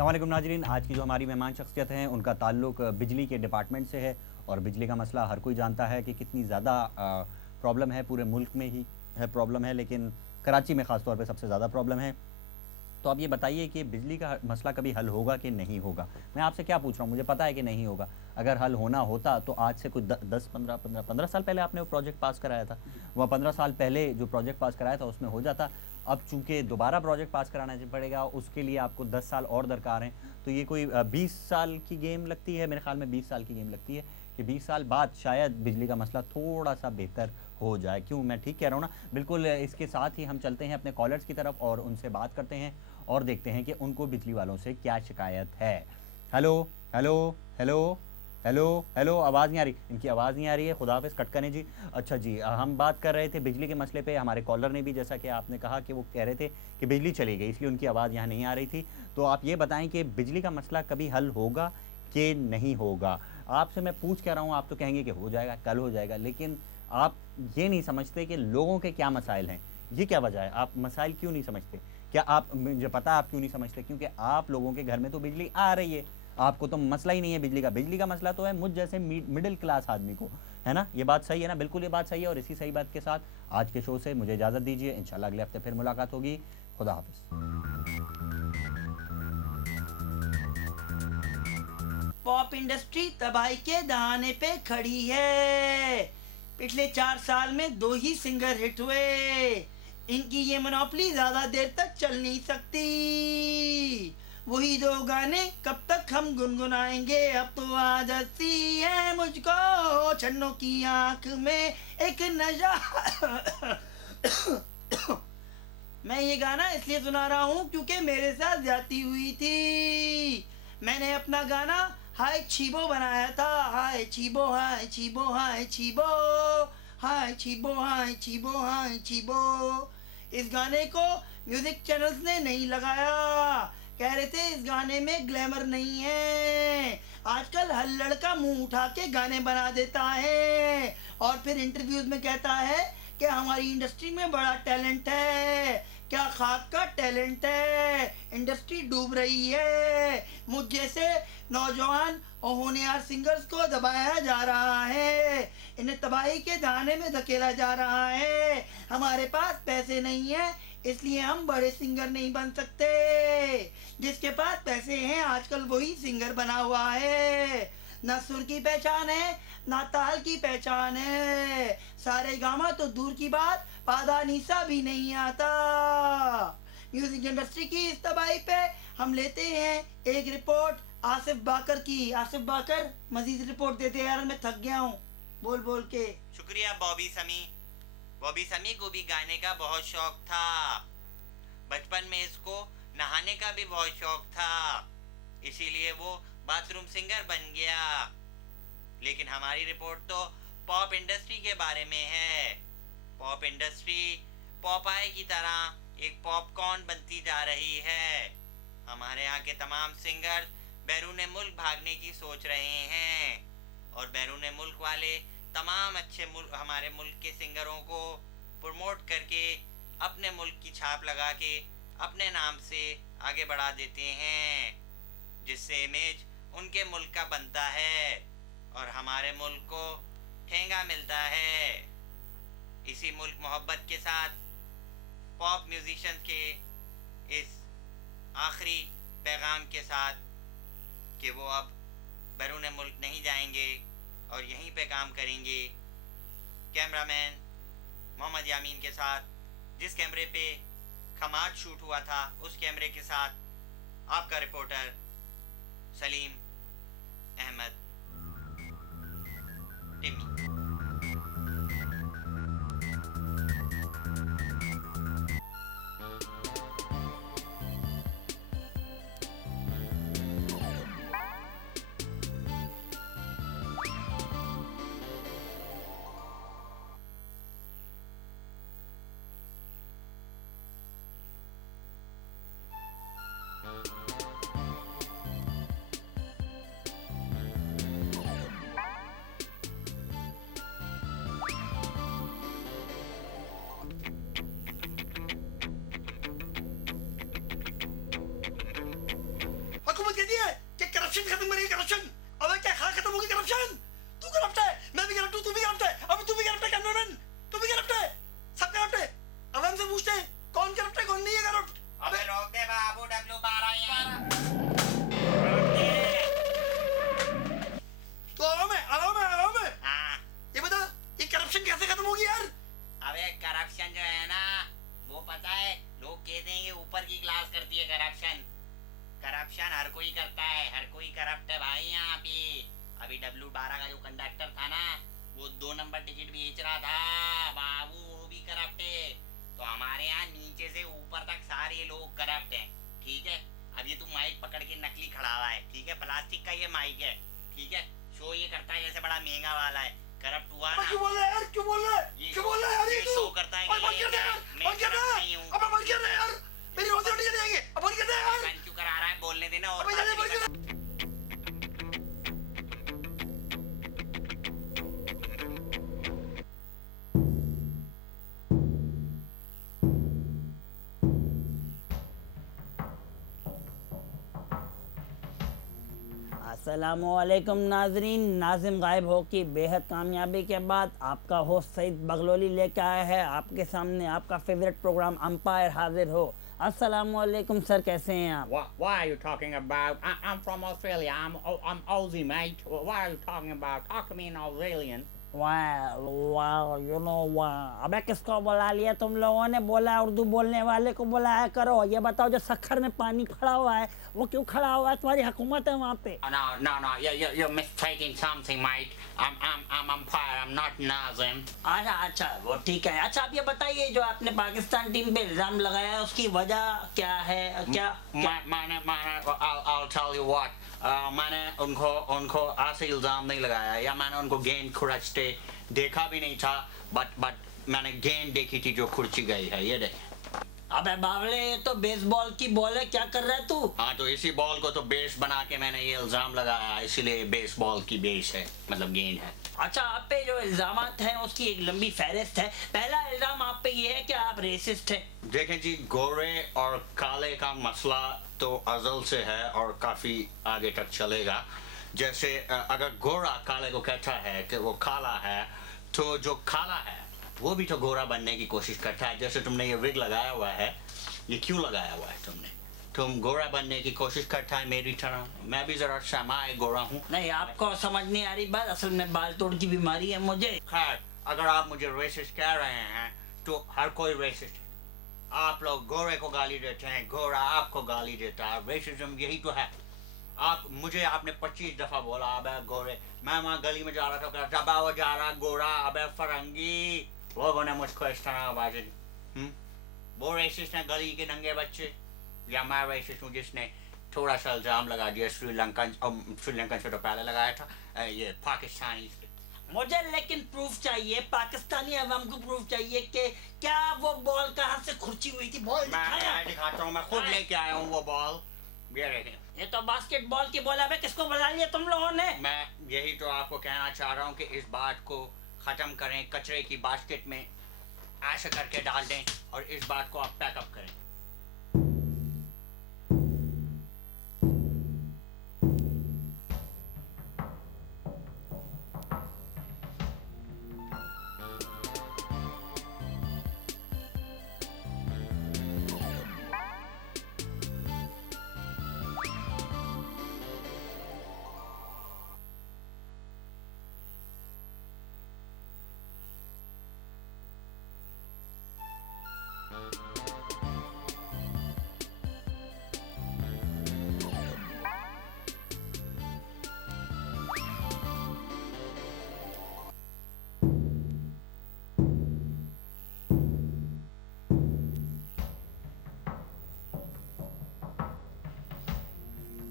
अस्सलाम वालेकुम नाजरीन। आज की जो हमारी मेहमान शख्सियत हैं उनका ताल्लुक बिजली के डिपार्टमेंट से है और बिजली का मसला हर कोई जानता है कि कितनी ज़्यादा प्रॉब्लम है। पूरे मुल्क में ही है प्रॉब्लम है, लेकिन कराची में ख़ास तौर पे सबसे ज़्यादा प्रॉब्लम है। तो आप ये बताइए कि बिजली का मसला कभी हल होगा कि नहीं होगा? मैं आपसे क्या पूछ रहा हूँ, मुझे पता है कि नहीं होगा। अगर हल होना होता तो आज से कुछ 10 15 साल पहले आपने वो प्रोजेक्ट पास कराया था। वह 15 साल पहले जो प्रोजेक्ट पास कराया था उसमें हो जाता। अब चूंकि दोबारा प्रोजेक्ट पास कराना पड़ेगा, उसके लिए आपको 10 साल और दरकार हैं। तो ये कोई 20 साल की गेम लगती है, मेरे ख्याल में 20 साल की गेम लगती है कि 20 साल बाद शायद बिजली का मसला थोड़ा सा बेहतर हो जाए। क्यों, मैं ठीक कह रहा हूँ ना? बिल्कुल। इसके साथ ही हम चलते हैं अपने कॉलर्स की तरफ और उनसे बात करते हैं और देखते हैं कि उनको बिजली वालों से क्या शिकायत है। Hello hello hello hello hello, आवाज़ नहीं आ रही, इनकी आवाज़ नहीं आ रही है। खुदा हाफिज़, कट करें जी। अच्छा जी, हम बात कर रहे थे बिजली के मसले पे। हमारे कॉलर ने भी, जैसा कि आपने कहा कि वो कह रहे थे कि बिजली चली गई इसलिए उनकी आवाज़ यहाँ नहीं आ रही थी। तो आप ये बताएं कि बिजली का मसला कभी हल होगा कि नहीं होगा? आपसे मैं पूछ कह रहा हूँ, आप तो कहेंगे कि हो जाएगा, कल हो जाएगा, लेकिन आप ये नहीं समझते कि लोगों के क्या मसाइल हैं। ये क्या वजह है, आप मसाइल क्यों नहीं समझते? क्या आप, मुझे पता है आप क्यों नहीं समझते, क्योंकि आप लोगों के घर में तो बिजली आ रही है। आपको तो मसला ही नहीं है बिजली का। बिजली का मसला तो है मुझ जैसे मिडिल क्लास आदमी को, है ना? ये बात सही है ना? बिल्कुल ये बात सही है। और इसी सही बात के साथ आज के शो से मुझे इजाज़त दीजिए। इंशाल्लाह अगले हफ्ते फिर मुलाकात होगी। खुदा हाफिज़। पॉप इंडस्ट्री तबाही के दहाने पे खड़ी है। पिछले 4 साल में 2 ही सिंगर हिट हुए। इनकी ये मोनोपली ज्यादा देर तक चल नहीं सकती। वही 2 गाने कब तक हम गुनगुनाएंगे? अब तो आदती है मुझको छन्नों की आंख में एक नशा। मैं ये गाना इसलिए सुना रहा हूँ क्योंकि मेरे साथ ज्यादती हुई थी। मैंने अपना गाना हाय चीबो बनाया था। हाय चीबो हाय चीबो हाय चीबो हाय चीबो हाय चीबो हाय चीबो। इस गाने को म्यूजिक चैनल्स ने नहीं लगाया। कह रहे थे इस गाने में ग्लैमर नहीं है। आजकल हर लड़का मुंह उठा के गाने बना देता है और फिर इंटरव्यूज में कहता है कि हमारी इंडस्ट्री में बड़ा टैलेंट है। क्या खाक का टैलेंट है? इंडस्ट्री डूब रही है। मुझ जैसे नौजवान और होनहार सिंगर्स को दबाया जा रहा है। इन्हें तबाही के दाने में धकेला जा रहा है। हमारे पास पैसे नहीं है इसलिए हम बड़े सिंगर नहीं बन सकते। जिसके पास पैसे हैं आजकल वही सिंगर बना हुआ है। ना सुर की पहचान है ना ताल की पहचान है। सारे गामा तो दूर की बात, पादा नीसा भी नहीं आता। म्यूजिक इंडस्ट्री की इस तबाही पे हम लेते हैं एक रिपोर्ट आसिफ बाकर की। आसिफ बाकर मजीद रिपोर्ट देते यार, मैं थक गया हूँ बोल बोल के। शुक्रिया बॉबी समी। बॉबी समी को भी गाने का बहुत शौक था। बचपन में इसको नहाने का भी बहुत शौक था, इसीलिए वो बाथरूम सिंगर बन गया। लेकिन हमारी रिपोर्ट तो पॉप इंडस्ट्री के बारे में है। पॉप इंडस्ट्री पॉपाई की तरह एक पॉपकॉर्न बनती जा रही है। हमारे यहाँ के तमाम सिंगर बैरून मुल्क भागने की सोच रहे हैं और बैरून मुल्क वाले तमाम अच्छे हमारे मुल्क के सिंगरों को प्रमोट करके अपने मुल्क की छाप लगा के अपने नाम से आगे बढ़ा देते हैं, जिससे इमेज उनके मुल्क का बनता है और हमारे मुल्क को ठेंगा मिलता है। इसी मुल्क मोहब्बत के साथ पॉप म्यूजिशियंस के इस आखिरी पैगाम के साथ कि वो अब बैरून मुल्क नहीं जाएंगे और यहीं पे काम करेंगे, कैमरामैन मोहम्मद यामीन के साथ, जिस कैमरे पे खमाज शूट हुआ था उस कैमरे के साथ आपका रिपोर्टर सलीम अहमद टिम्मी। W12 का जो कंडक्टर था ना, वो 2 नंबर टिकट बेच रहा था बाबू, वो भी करप्ट है। तो हमारे यहाँ नीचे से ऊपर तक सारे लोग करप्ट हैं, ठीक है। अब ये तू माइक पकड़ के नकली खड़ा हुआ है, ठीक है, प्लास्टिक का ये माइक है, ठीक है। शो ये करता है जैसे बड़ा महंगा वाला है, करप्ट हुआ ना। क्यों बोल रहा है यार, क्यों बोल रहा है, क्यों बोल रहा है यार, ये तू शो करता है बंद कर दे यार, मैं बंद कर करप्ट दे, नहीं हूँ। अबे बंद कर दे यार, मेरी रोजी रोटी चली जाएगी, अब बंद कर दे यार, बंद क्यों करा रहा है, बोलने देना। और अबे जल्दी बंद कर दे। अस्सलामुअलैकुम नाजरीन, नाजिम गायब हो की बेहद कामयाबी के बाद आपका होस्ट सईद बगलोली लेके आया है आपके सामने आपका फेवरेट प्रोग्राम अंपायर हाजिर हो। अस्सलामुअलैकुम सर, कैसे हैं आप? What are you talking about? I'm from Australia. I'm Aussie, mate. What are you talking about? Talk to me in Australian. वाह यू नो वाह। अबे किसको बुला लिया तुम लोगों ने? बोला उर्दू बोलने वाले को बुलाया करो। ये बताओ जो सखर में पानी खड़ा हुआ है वो क्यों खड़ा हुआ है? तुम्हारी हुकूमत है वहाँ पे। No. You're mistaking something, mate. I'm umpire. I'm not Nazim. अच्छा वो ठीक है। अच्छा आप ये बताइए जो आपने पाकिस्तान टीम पे इल्जाम लगाया है उसकी वजह क्या है? I'll tell you what. मैंने उनको ऐसे इल्जाम नहीं लगाया, या मैंने उनको गेंद खुरचते देखा भी नहीं था, बट मैंने गेंद देखी थी जो खुरची गई है, ये देख। अबे बावले, ये तो बेसबॉल की बॉल है, क्या कर रहा है तू? हाँ, तो इसी बॉल को तो बेस बना के मैंने ये इल्जाम लगाया, इसलिए बेसबॉल की बेस है, मतलब गेंद है। अच्छा, आप पे जो इल्जामात हैं उसकी एक लंबी फहरिस्त है। पहला इल्जाम आप पे ये है कि आप रेसिस्ट हैं। देखें जी, गोरे और काले का मसला तो अज़ल से है और काफ़ी आगे तक चलेगा। जैसे अगर गोरा काले को कहता है कि वो काला है, तो जो काला है वो भी तो गोरा बनने की कोशिश करता है। जैसे तुमने ये विग लगाया हुआ है, ये क्यों लगाया हुआ है तुमने? तुम गोरा बनने की कोशिश करता है मेरी तरह, मैं भी ज़रा शमाए गोरा हूँ। नहीं, आपको समझ नहीं आ रही बात। असल में बाल तोड़ की बीमारी है मुझे। खैर, अगर आप मुझे रेसिस्ट कह रहे हैं तो हर कोई रेसिस्ट है। आप लोग गोरे को गाली देते हैं, गोरा आपको गाली देता है। रेसिज्म यही तो है। आपने 25 दफा बोला अबे गोरे। मैं वहाँ गली में जा रहा था, दबा वो जा रहा गोरा, अबे फरंगी। लोगों ने मुझको इस तरह आवाज़ें दी। वो रेसिस्ट हैं गली के नंगे बच्चे, या मैं रेसिस्ट हूँ जिसने थोड़ा सा इल्ज़ाम लगा दिया श्रीलंकन से तो पहले लगाया था, ये पाकिस्तानी से। मुझे लेकिन प्रूफ चाहिए, पाकिस्तानी अवाम को प्रूफ चाहिए कि क्या वो बॉल कहाँ से खुर्ची हुई थी। बॉल मैं दिखाता हूँ, मैं खुद लेके आया हूँ वो बॉल। ये देखें, ये तो बास्केटबॉल की बॉल है। किसको बुला लिया तुम लोगों ने? मैं यही तो आपको कहना चाह रहा हूँ कि इस बात को ख़त्म करें, कचरे की बास्केट में ऐसे करके डाल दें और इस बात को आप पैकअप करें।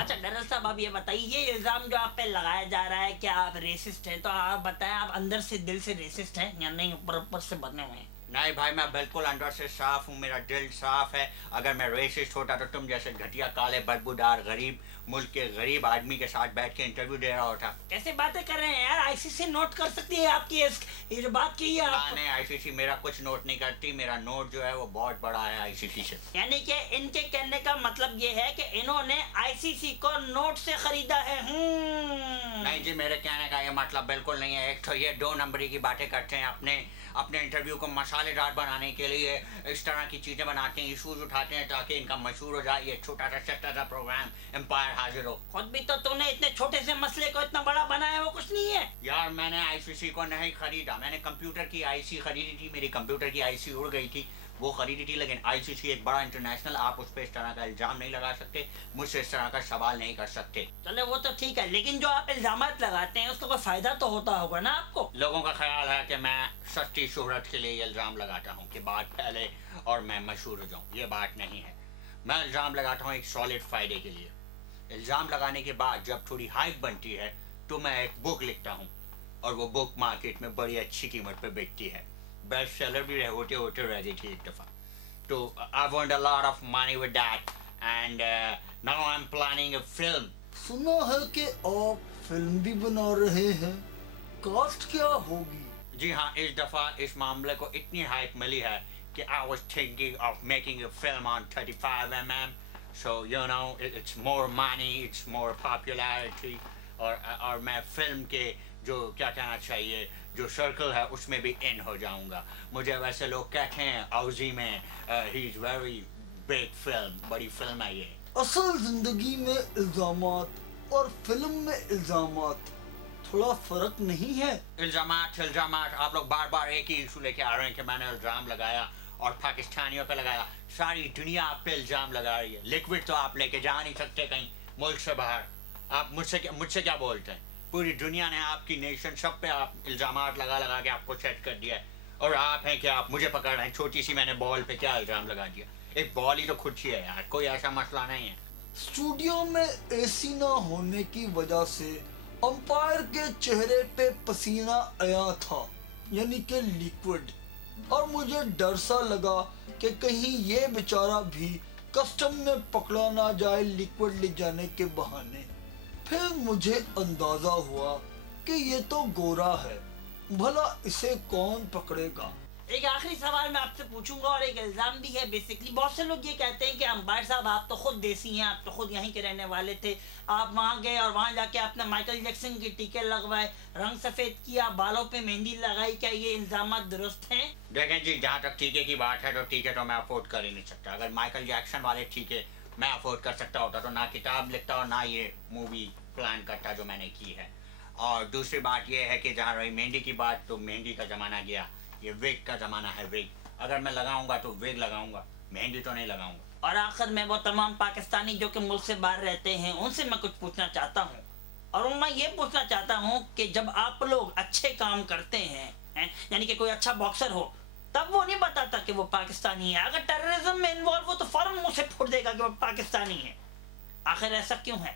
अच्छा डरल साहब, आप ये बताइए, ये इल्जाम जो आप पे लगाया जा रहा है कि आप रेसिस्ट हैं, तो आप बताएं आप अंदर से दिल से रेसिस्ट हैं या नहीं, ऊपर ऊपर से बने हुए हैं? नहीं भाई, मैं बिल्कुल अंदर से साफ हूँ, मेरा दिल साफ है। अगर मैं रेसिस्ट होता तो तुम जैसे घटिया काले बदबूदार गरीब मुल्क के गरीब आदमी के साथ बैठ के इंटरव्यू दे रहा होता। कैसे बातें कर रहे हैं यार? आईसीसी नोट कर सकती है आपकी ये जो बात की है आप। नहीं, आईसीसी मेरा कुछ नोट नहीं करती। मेरा नोट जो है वो बहुत बड़ा है आईसीसी से। यानी कि इनके कहने का मतलब ये है कि इन्होंने आईसीसी को नोट से खरीदा है। नहीं जी, मेरे कहने का ये मतलब बिल्कुल नहीं है। एक तो ये 2 नंबरी की बातें करते हैं, अपने इंटरव्यू को मसालेदार बनाने के लिए इस तरह की चीज़ें बनाते हैं, इशूज उठाते हैं ताकि इनका मशहूर हो जाए। ये छोटा सा प्रोग्राम एम्पायर हाजिर हो। खुद भी तो तूने इतने छोटे से मसले को इतना बड़ा बनाया, वो कुछ नहीं है यार। यार मैंने आईसीसी को नहीं खरीदा, मैंने कंप्यूटर की आईसी खरीदी थी, मेरी कंप्यूटर की आईसी उड़ गई थी, वो खरीदी थी। लेकिन आईसीसी एक बड़ा इंटरनेशनल, आप उस पर इस तरह का इल्ज़ाम नहीं लगा सकते, मुझसे इस तरह का सवाल नहीं कर सकते। चले वो तो ठीक है, लेकिन जो आप इल्जामात लगाते हैं उसका कोई फायदा तो होता होगा ना आपको। लोगों का ख्याल है कि मैं सस्ती शोहरत के लिए ये इल्ज़ाम लगाता हूँ कि बात फैले और मैं मशहूर हो जाऊँ। ये बात नहीं है, मैं इल्ज़ाम लगाता हूँ एक सॉलिड फ़ायदे के लिए। इल्ज़ाम लगाने के बाद जब थोड़ी हाइप बनती है तो मैं एक बुक लिखता हूँ और वो बुक मार्केट में बड़ी अच्छी कीमत पे बिकती है, बेस्ट सेलर भी होते होते रह गई थी एक दफ़ा। तो I want a lot of money with that and now I am planning a film. सुना है कि आप फिल्म भी बना रहे हैं, कास्ट क्या होगी? जी हाँ, इस दफ़ा इस मामले को इतनी हाइप मिली है कि I was thinking of making a film on 35mm, so you know it's more money, it's more popularity, और मैं फिल्म के जो क्या कहना चाहिए जो सर्कल है उसमें भी इन हो जाऊंगा। मुझे वैसे लोग कहते हैं औजी में he is very big film, बड़ी फिल्म है ये। असल जिंदगी में इल्जामात और फिल्म में इल्जामात थोड़ा फर्क नहीं है? इल्जामात आप लोग बार बार एक ही इशू लेके आ रहे हैं कि मैंने इल्ज़ाम लगाया और पाकिस्तानियों पे लगाया। सारी दुनिया आप पे इल्ज़ाम लगा रही है। लिक्विड तो आप लेके जा नहीं सकते कहीं मुल्क से बाहर। आप मुझसे क्या बोलते हैं? पूरी दुनिया ने आपकी नेशन सब पे आप इल्ज़ामात लगा लगा के आपको सेट कर दिया है, और आप हैं कि आप मुझे पकड़ रहे हैं। छोटी सी मैंने बॉल पे क्या इल्ज़ाम लगा दिया? एक बॉल ही तो खुद सी है यार, कोई ऐसा मसला नहीं है। स्टूडियो में एसी ना होने की वजह से अंपायर के चेहरे पे पसीना आया था, यानी कि लिक्विड, और मुझे डर सा लगा कि कहीं ये बेचारा भी कस्टम में पकड़ा ना जाए लिक्विड ले जाने के बहाने। फिर मुझे अंदाजा हुआ कि ये तो गोरा है, भला इसे कौन पकड़ेगा। एक आखिरी सवाल मैं आपसे पूछूंगा और एक इल्ज़ाम भी है। बेसिकली बहुत से लोग ये कहते हैं कि अंपायर साहब आप तो खुद देसी हैं, आप तो खुद यहीं के रहने वाले थे, आप वहाँ गए और वहाँ जाके आपने माइकल जैक्सन के टीके लगवाए, रंग सफ़ेद किया, बालों पे मेहंदी लगाई, क्या ये इल्ज़ाम दुरुस्त हैं? देखें जी, जहाँ तक टीके की बात है तो टीके तो मैं अफोर्ड कर ही नहीं सकता। अगर माइकल जैक्सन वाले टीके मैं अफोर्ड कर सकता होता तो ना किताब लिखता और ना ये मूवी प्लान करता जो मैंने की है। और दूसरी बात यह है कि जहाँ रही मेहंदी की बात, तो मेहंदी का ज़माना गया, ये विग का ज़माना है। विग अगर मैं लगाऊंगा तो विग लगाऊंगा, मेहंदी तो नहीं लगाऊंगा। और आखिर में वो तमाम पाकिस्तानी जो कि मुल्क से बाहर रहते हैं उनसे मैं कुछ पूछना चाहता हूँ, और मैं ये पूछना चाहता हूँ कि जब आप लोग अच्छे काम करते हैं, यानी कि कोई अच्छा बॉक्सर हो, तब वो नहीं बताता कि वो पाकिस्तानी है। अगर टेररिज्म में इन्वॉल्व हो तो फौरन मुँह से फूट देगा कि वो पाकिस्तानी है। आखिर ऐसा क्यों है?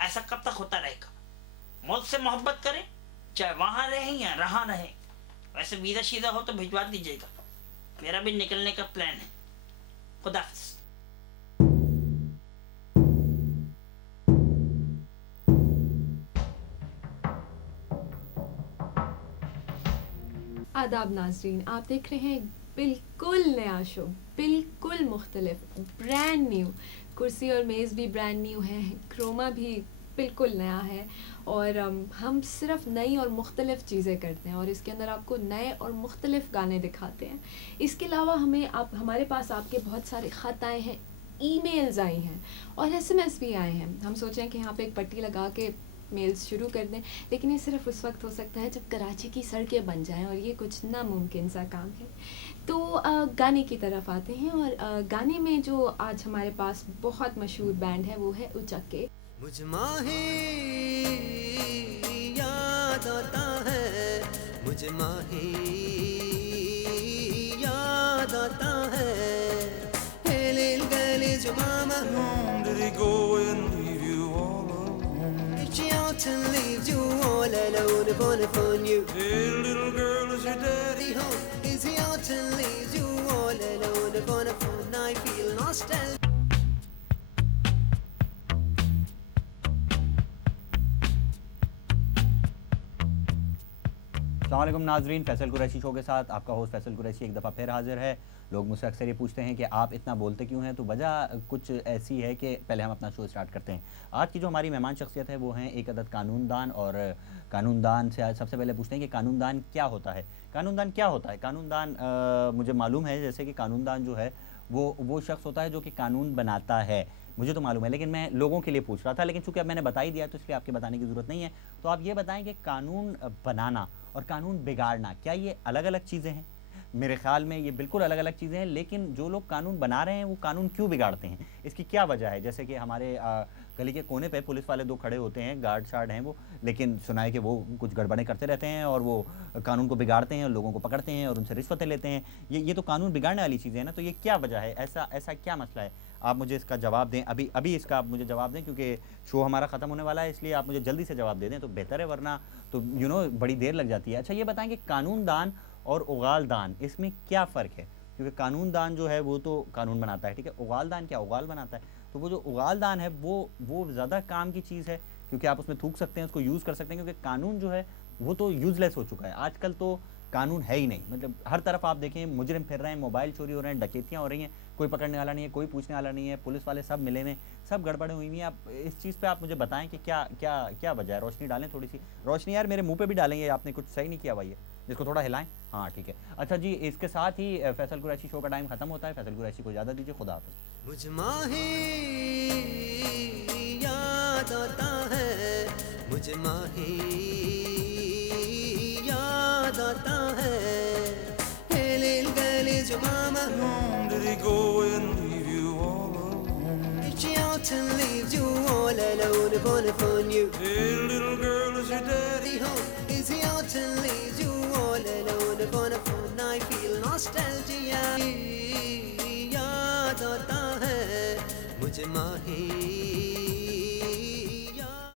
ऐसा कब तक होता रहेगा? मुल्क से मोहब्बत करें, चाहे वहाँ रहें या रहाँ रहें। वैसे वीज़ा शीज़ा हो तो भिजवा दीजिएगा, मेरा भी निकलने का प्लान है। खुदा हाफिज़। आदाब नाज़रीन, आप देख रहे हैं बिल्कुल नया शो, बिल्कुल मुख्तलिफ, ब्रांड न्यू। कुर्सी और मेज़ भी ब्रांड न्यू है, क्रोमा भी बिल्कुल नया है, और हम सिर्फ नई और मुख्तलिफ चीज़ें करते हैं और इसके अंदर आपको नए और मुख्तलिफ गाने दिखाते हैं। इसके अलावा हमारे पास आपके बहुत सारे ख़त आए हैं, ईमेल्स आई हैं और SMS भी आए हैं। हम सोचें कि यहाँ पे एक पट्टी लगा के मेल्स शुरू कर दें, लेकिन ये सिर्फ उस वक्त हो सकता है जब कराची की सड़कें बन जाएं, और ये कुछ नामुमकिन सा काम है। तो गाने की तरफ आते हैं, और गाने में जो आज हमारे पास बहुत मशहूर बैंड है वो है उचक्के। मुझ माही याद आता है, मुझ माही याद आता है, hey little girl is your mama home, did he go and leave you all alone, did she out and leave you all alone upon a phone you, hey little girl is your daddy home, is he out and leaves you all alone upon a phone, I feel nostalgic. अस्सलामुअलैकुम नाजरीन, Faisal Qureshi show के साथ आपका host Faisal Qureshi एक दफ़ा फिर हाजिर है। लोग मुझसे अक्सर ये पूछते हैं कि आप इतना बोलते क्यों हैं, तो वजह कुछ ऐसी है कि पहले हम अपना शो स्टार्ट करते हैं। आज की जो हमारी मेहमान शख्सियत है वो हैं एक अदद कानूनदान, और कानूनदान से आज सबसे पहले पूछते हैं कि कानूनदान क्या होता है। कानूनदान क्या होता है? कानूनदान मुझे मालूम है जैसे कि कानूनदान जो है वो शख्स होता है जो कि कानून बनाता है, मुझे तो मालूम है, लेकिन मैं लोगों के लिए पूछ रहा था। लेकिन चूंकि अब मैंने बता ही दिया तो इसलिए आपके बताने की ज़रूरत नहीं है। तो आप ये बताएं कि कानून बनाना और कानून बिगाड़ना, क्या ये अलग अलग चीज़ें हैं? मेरे ख्याल में ये बिल्कुल अलग अलग चीज़ें हैं, लेकिन जो लोग कानून बना रहे हैं वो कानून क्यों बिगाड़ते हैं, इसकी क्या वजह है? जैसे कि हमारे गली के कोने पे पुलिस वाले 2 खड़े होते हैं, गार्ड शार्ड हैं वो, लेकिन सुना है कि वो कुछ गड़बड़ें करते रहते हैं और वो कानून को बिगाड़ते हैं और लोगों को पकड़ते हैं और उनसे रिश्वतें लेते हैं। ये तो कानून बिगाड़ने वाली चीज़ें हैं ना। तो ये क्या वजह है, ऐसा क्या मसला है? आप मुझे इसका जवाब दें, अभी इसका आप मुझे जवाब दें, क्योंकि शो हमारा ख़त्म होने वाला है, इसलिए आप मुझे जल्दी से जवाब दे दें तो बेहतर है, वरना तो बड़ी देर लग जाती है। अच्छा ये बताएं कि कानून दान और उगाल दान, इसमें क्या फ़र्क है? क्योंकि कानून दान जो है वो तो कानून बनाता है, ठीक है, उगाल दान क्या, उगाल बनाता है। तो वो जो उगाल दान है वो ज़्यादा काम की चीज़ है, क्योंकि आप उसमें थूक सकते हैं, उसको यूज़ कर सकते हैं, क्योंकि कानून जो है वो तो यूज़लेस हो चुका है। आजकल तो कानून है ही नहीं, मतलब हर तरफ आप देखें मुजरिम फिर रहे हैं, मोबाइल चोरी हो रहे हैं, डकैतियाँ हो रही हैं, कोई पकड़ने वाला नहीं है, कोई पूछने वाला नहीं है, पुलिस वाले सब मिले हुए, सब गड़बड़ें हुई हुई हैं। आप इस चीज़ पे आप मुझे बताएं कि क्या क्या क्या वजह है? रोशनी डालें, थोड़ी सी रोशनी। यार मेरे मुंह पे भी डालेंगे, आपने कुछ सही नहीं किया भाई, ये जिसको थोड़ा हिलाएं। हाँ ठीक है। अच्छा जी, इसके साथ ही फैसल कुरैशी शो का टाइम खत्म होता है। फैसल कुरैशी को इजाज़त दीजिए, खुदा हाफ़िज़। मुझ माही याद आता है, मुझ माही याद आता है। Hey little girl, is your mama home? Did he go and leave you all alone? Did she out and leave you all alone upon a phone you? Hey little girl, is your daddy home? Is he out and leaves you all alone upon a phone? I feel nostalgia. याद आता है मुझे माही